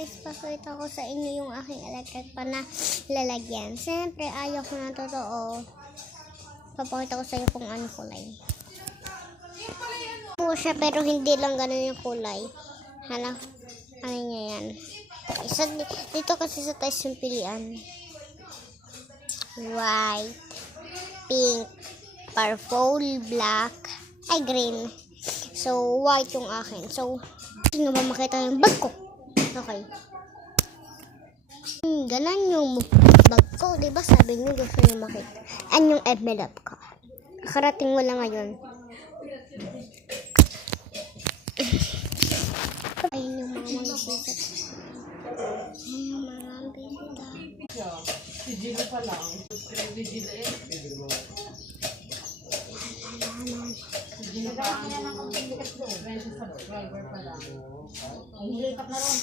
guys, pakita ko sa inyo yung aking electric pan na lalagyan. Siyempre, ayaw ko na totoo. Papakita ko sa inyo kung ano kulay. Po siya, pero hindi lang ganun yung kulay. Hanap, ano niya yan. Isa, dito kasi sa taas yung pilian. White, pink, purple, black, ay green. So, white yung akin. So, sino ba makita yung bag ko? Okay. Ganan yung bag ko. Diba sabi nyo gusto nyo makita? An yung envelope ko. Karating mo lang ngayon. Ayun yung mga bisita. Ayun yung mga bisita. Si Gino pa lang. Si Gino eh. Gino pa lang. 20 subscriber pa lang. Ang hirap na ron.